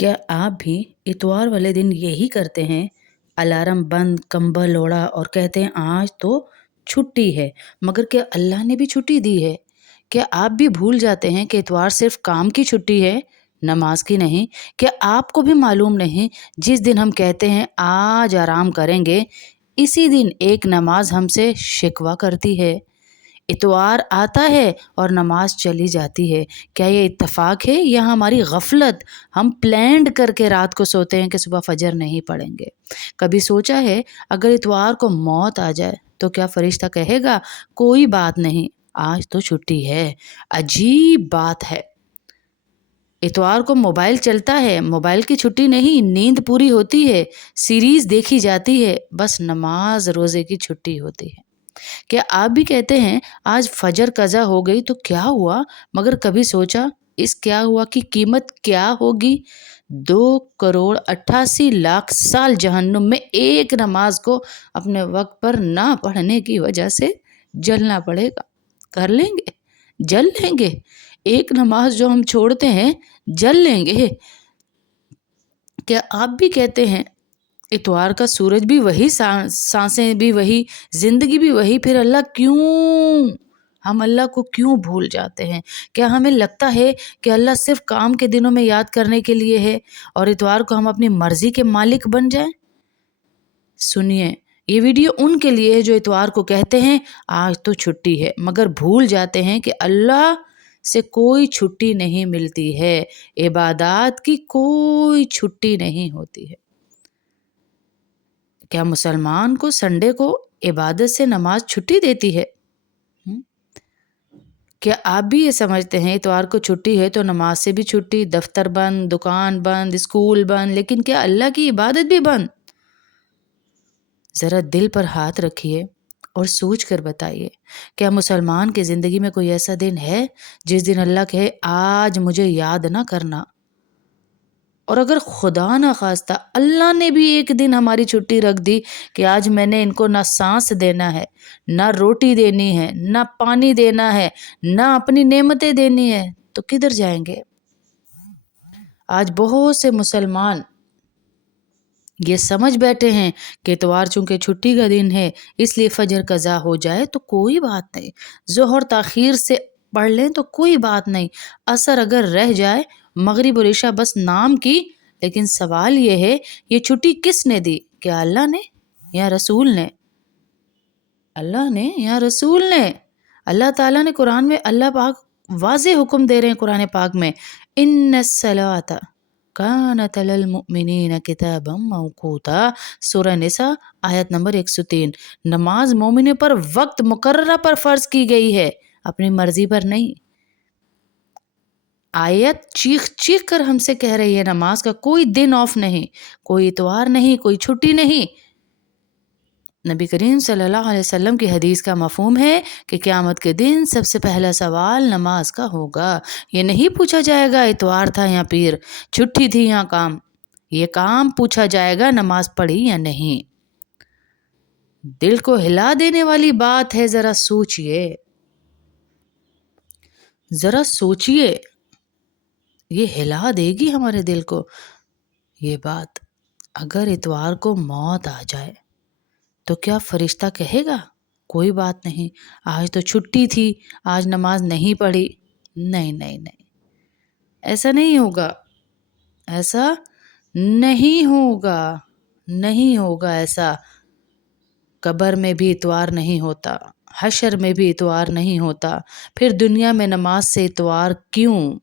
क्या आप भी इतवार वाले दिन यही करते हैं? अलार्म बंद, कंबल ओढ़ा और कहते हैं आज तो छुट्टी है, मगर क्या अल्लाह ने भी छुट्टी दी है? क्या आप भी भूल जाते हैं कि इतवार सिर्फ काम की छुट्टी है, नमाज की नहीं? क्या आपको भी मालूम नहीं, जिस दिन हम कहते हैं आज आराम करेंगे, इसी दिन एक नमाज हमसे शिकवा करती है। इतवार आता है और नमाज चली जाती है। क्या ये इत्तेफाक है या हमारी गफलत? हम प्लान्ड करके रात को सोते हैं कि सुबह फजर नहीं पढ़ेंगे। कभी सोचा है अगर इतवार को मौत आ जाए तो क्या फरिश्ता कहेगा कोई बात नहीं, आज तो छुट्टी है? अजीब बात है। इतवार को मोबाइल चलता है, मोबाइल की छुट्टी नहीं, नींद पूरी होती है, सीरीज देखी जाती है, बस नमाज रोजे की छुट्टी होती है। क्या आप भी कहते हैं आज फजर कज़ा हो गई तो क्या हुआ, मगर कभी सोचा इस क्या हुआ की कीमत क्या होगी? 2 करोड़ 88 लाख साल जहन्नुम में एक नमाज को अपने वक्त पर ना पढ़ने की वजह से जलना पड़ेगा। कर लेंगे? जल लेंगे? एक नमाज जो हम छोड़ते हैं जल लेंगे? क्या आप भी कहते हैं इतवार का सूरज भी वही, सांसें भी वही, जिंदगी भी वही, फिर अल्लाह क्यों? हम अल्लाह को क्यों भूल जाते हैं? क्या हमें लगता है कि अल्लाह सिर्फ काम के दिनों में याद करने के लिए है और इतवार को हम अपनी मर्जी के मालिक बन जाएं? सुनिए, ये वीडियो उनके लिए है जो इतवार को कहते हैं आज तो छुट्टी है, मगर भूल जाते हैं कि अल्लाह से कोई छुट्टी नहीं मिलती है, इबादत की कोई छुट्टी नहीं होती है। क्या मुसलमान को संडे को इबादत से नमाज छुट्टी देती है? क्या आप भी ये समझते हैं इतवार को छुट्टी है तो नमाज से भी छुट्टी, दफ्तर बंद, दुकान बंद, स्कूल बंद, लेकिन क्या अल्लाह की इबादत भी बंद? ज़रा दिल पर हाथ रखिए और सोच कर बताइए, क्या मुसलमान की ज़िंदगी में कोई ऐसा दिन है जिस दिन अल्लाह कहे आज मुझे याद ना करना? और अगर खुदा ना खास्ता अल्लाह ने भी एक दिन हमारी छुट्टी रख दी कि आज मैंने इनको ना सांस देना है, ना रोटी देनी है, ना पानी देना है, ना अपनी नेमतें देनी है, तो किधर जाएंगे? आज बहुत से मुसलमान ये समझ बैठे हैं कि इतवार चूंकि छुट्टी का दिन है इसलिए फजर कज़ा हो जाए तो कोई बात नहीं, ज़ोहर ताखीर से पढ़ लें तो कोई बात नहीं, असर अगर रह जाए, मगरिब और इशा बस नाम की। लेकिन सवाल ये है ये छुट्टी किसने दी? क्या अल्लाह ने या रसूल ने? अल्लाह ने या रसूल ने? अल्लाह ताला ने कुरान में, अल्लाह पाक वाज़े हुक्म दे रहे हैं कुरान पाक में, इन्नस्सलाता कानत अलल मुमिनीन किताबम मौकूता, सूरह निसा आयत नंबर 103। नमाज मोमिने पर वक्त मुकर्ररा पर फर्ज की गई है, अपनी मर्जी पर नहीं। आयत चीख चीख कर हमसे कह रही है नमाज का कोई दिन ऑफ नहीं, कोई इतवार नहीं, कोई छुट्टी नहीं। नबी करीम सल्लल्लाहु अलैहि वसल्लम की हदीस का मफहूम है कि क़यामत के दिन सबसे पहला सवाल नमाज का होगा। ये नहीं पूछा जाएगा इतवार था या पीर, छुट्टी थी या काम। ये काम पूछा जाएगा नमाज पढ़ी या नहीं। दिल को हिला देने वाली बात है, ज़रा सोचिए, ज़रा सोचिए, ये हिला देगी हमारे दिल को ये बात। अगर इतवार को मौत आ जाए तो क्या फरिश्ता कहेगा कोई बात नहीं, आज तो छुट्टी थी, आज नमाज नहीं पढ़ी? नहीं नहीं नहीं, ऐसा नहीं होगा, ऐसा नहीं होगा, नहीं होगा ऐसा। कब्र में भी इतवार नहीं होता, हशर में भी इतवार नहीं होता, फिर दुनिया में नमाज से इतवार क्यों?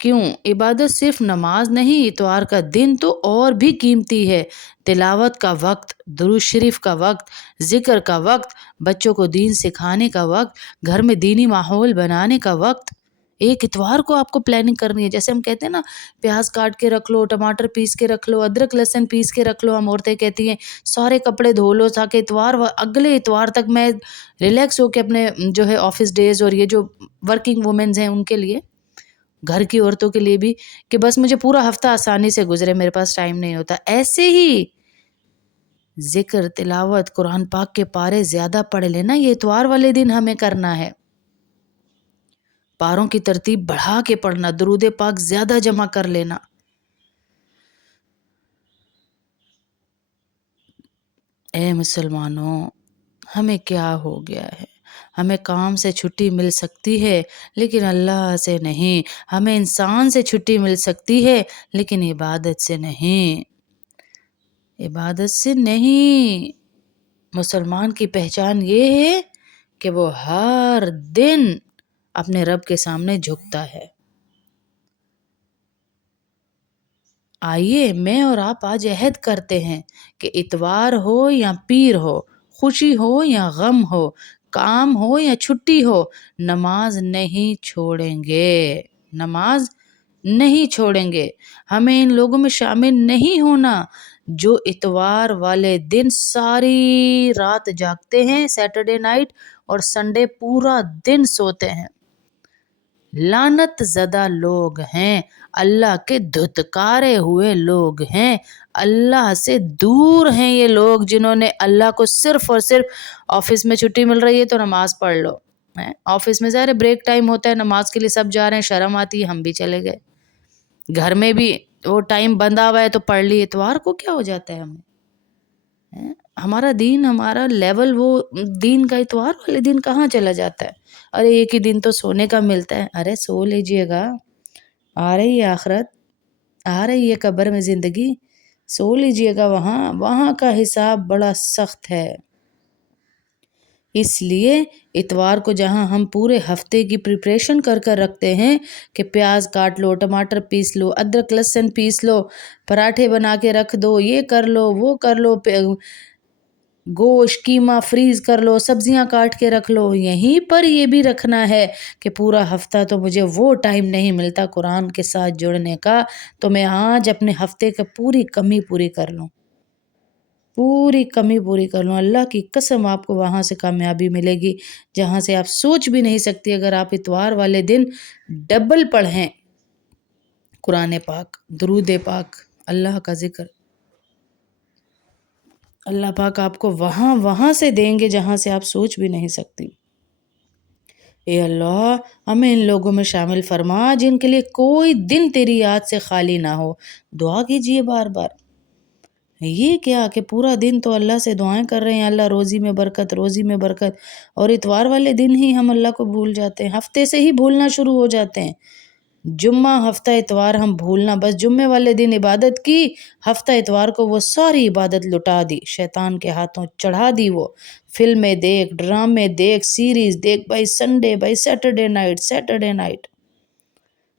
क्यों? इबादत सिर्फ नमाज नहीं, इतवार का दिन तो और भी कीमती है। तिलावत का वक्त, दुरूद शरीफ का वक्त, ज़िक्र का वक्त, बच्चों को दीन सिखाने का वक्त, घर में दीनी माहौल बनाने का वक्त। एक इतवार को आपको प्लानिंग करनी है, जैसे हम कहते हैं ना, प्याज काट के रख लो, टमाटर पीस के रख लो, अदरक लहसुन पीस के रख लो। हम औरतें कहती हैं सारे कपड़े धो लो ताकि अगले इतवार तक मैं रिलैक्स होकर अपने जो है ऑफिस डेज, और ये जो वर्किंग वुमेन्स हैं उनके लिए, घर की औरतों के लिए भी, कि बस मुझे पूरा हफ्ता आसानी से गुजरे, मेरे पास टाइम नहीं होता। ऐसे ही जिक्र, तिलावत, कुरान पाक के पारे ज़्यादा पढ़ लेना, ये इतवार वाले दिन हमें करना है। پاروں کی ترتیب بڑھا کے پڑھنا، درود پاک زیادہ جمع کر لینا۔ اے مسلمانوں، ہمیں کیا ہو گیا ہے؟ ہمیں کام سے چھٹی مل سکتی ہے لیکن اللہ سے نہیں، ہمیں انسان سے چھٹی مل سکتی ہے لیکن عبادت سے نہیں، عبادت سے نہیں۔ مسلمان کی پہچان یہ ہے کہ وہ ہر دن اپنے رب کے سامنے جھکتا ہے۔ آئیے میں اور آپ آج عہد کرتے ہیں کہ اتوار ہو یا پیر ہو، خوشی ہو یا غم ہو، کام ہو یا چھٹی ہو، نماز نہیں چھوڑیں گے، نماز نہیں چھوڑیں گے۔ ہمیں ان لوگوں میں شامل نہیں ہونا جو اتوار والے دن ساری رات جاگتے ہیں، سیٹرڈے نائٹ، اور سنڈے پورا دن سوتے ہیں۔ لعنت زدہ لوگ ہیں، اللہ کے دھتکارے ہوئے لوگ ہیں، اللہ سے دور ہیں یہ لوگ جنہوں نے اللہ کو صرف اور صرف آفس میں چھٹی مل رہی ہے تو نماز پڑھ لو۔ آفس میں ظاہر بریک ٹائم ہوتا ہے، نماز کے لیے سب جا رہے ہیں، شرم آتی ہے، ہم بھی چلے گئے۔ گھر میں بھی وہ ٹائم بندھا ہوا ہے تو پڑھ لی، اتوار کو کیا ہو جاتا ہے ہمیں؟ ہمارا دین، ہمارا لیول وہ دین کا اتوار والے دن کہاں چلا جاتا ہے؟ ارے ایک ہی دن تو سونے کا ملتا ہے، ارے سو لیجئے گا، آ رہی ہے آخرت، آ رہی ہے قبر میں زندگی، سو لیجئے گا، وہاں کا حساب بڑا سخت ہے۔ اس لیے اتوار کو جہاں ہم پورے ہفتے کی پریپریشن کر رکھتے ہیں کہ پیاز کاٹ لو، ٹماٹر پیس لو، ادرک لہسن پیس لو، پراٹھے بنا کے رکھ دو، یہ کر لو وہ کر لو، گوشت قیمہ فریز کر لو، سبزیاں کاٹ کے رکھ لو، یہیں پر یہ بھی رکھنا ہے کہ پورا ہفتہ تو مجھے وہ ٹائم نہیں ملتا قرآن کے ساتھ جڑنے کا، تو میں آج اپنے ہفتے کا پوری کمی پوری کر لوں، پوری کمی پوری کر لوں۔ اللہ کی قسم آپ کو وہاں سے کامیابی ملے گی جہاں سے آپ سوچ بھی نہیں سکتی۔ اگر آپ اتوار والے دن ڈبل پڑھیں قرآن پاک، درود پاک، اللہ کا ذکر، اللہ پاک آپ کو وہاں سے دیں گے جہاں سے آپ سوچ بھی نہیں سکتی۔ اے اللہ ہمیں ان لوگوں میں شامل فرما جن کے لیے کوئی دن تیری یاد سے خالی نہ ہو۔ دعا کیجئے بار بار۔ یہ کیا کہ پورا دن تو اللہ سے دعائیں کر رہے ہیں، اللہ روزی میں برکت، روزی میں برکت، اور اتوار والے دن ہی ہم اللہ کو بھول جاتے ہیں، ہفتے سے ہی بھولنا شروع ہو جاتے ہیں۔ جمعہ ہفتہ اتوار ہم بھولنا، بس جمعے والے دن عبادت کی، ہفتہ اتوار کو وہ ساری عبادت لٹا دی، شیطان کے ہاتھوں چڑھا دی، وہ فلمیں دیکھ، ڈرامے دیکھ، سیریز دیکھ، by Sunday, by Saturday night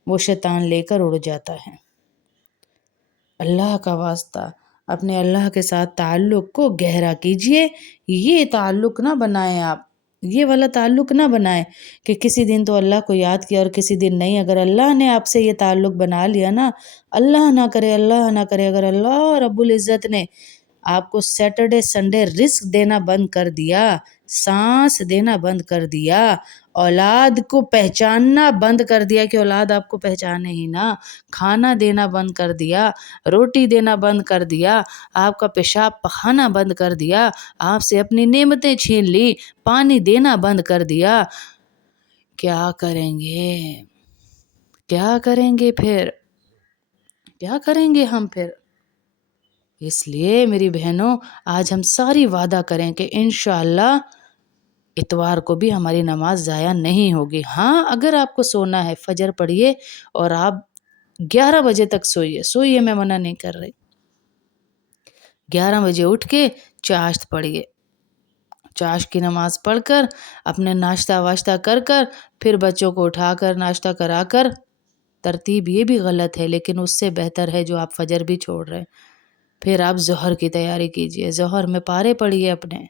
وہ شیطان لے کر اڑ جاتا ہے۔ اللہ کا واسطہ اپنے اللہ کے ساتھ تعلق کو گہرا کیجئے، یہ تعلق نہ بنائیں، آپ یہ والا تعلق نہ بنائیں کہ کسی دن تو اللہ کو یاد کیا اور کسی دن نہیں۔ اگر اللہ نے آپ سے یہ تعلق بنا لیا نا، اللہ نہ کرے اگر اللہ رب العزت نے آپ کو سیٹرڈے سنڈے رزق دینا بند کر دیا، سانس دینا بند کر دیا، اولاد کو پہچاننا بند کر دیا کہ اولاد آپ کو پہچانے ہی نہ، کھانا دینا بند کر دیا، روٹی دینا بند کر دیا، آپ کا پیشاب پخانا بند کر دیا، آپ سے اپنی نعمتیں چھین لی، پانی دینا بند کر دیا، کیا کریں گے؟ کیا کریں گے پھر؟ کیا کریں گے ہم پھر؟ اس لیے میری بہنوں آج ہم ساری وعدہ کریں کہ انشاءاللہ اتوار کو بھی ہماری نماز ضائع نہیں ہوگی۔ ہاں اگر آپ کو سونا ہے فجر پڑھیے اور آپ 11 بجے تک سوئیے، میں منع نہیں کر رہی، 11 بجے اٹھ کے چاشت پڑھیے، چاشت کی نماز پڑھ کر اپنے ناشتہ واشتہ کر پھر بچوں کو اٹھا کر ناشتہ کرا کر، ترتیب یہ بھی غلط ہے لیکن اس سے بہتر ہے جو آپ فجر بھی چھوڑ رہے ہیں، پھر آپ ظہر کی تیاری کیجئے، ظہر میں پارے پڑھیے اپنے،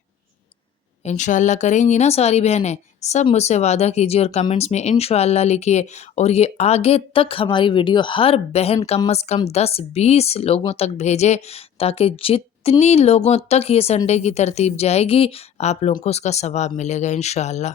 انشاءاللہ کریں گی نا ساری بہنیں؟ سب مجھ سے وعدہ کیجئے اور کمنٹس میں انشاءاللہ لکھیے، اور یہ آگے تک ہماری ویڈیو ہر بہن کم از کم 10-20 لوگوں تک بھیجے تاکہ جتنی لوگوں تک یہ سنڈے کی ترتیب جائے گی آپ لوگوں کو اس کا ثواب ملے گا انشاءاللہ۔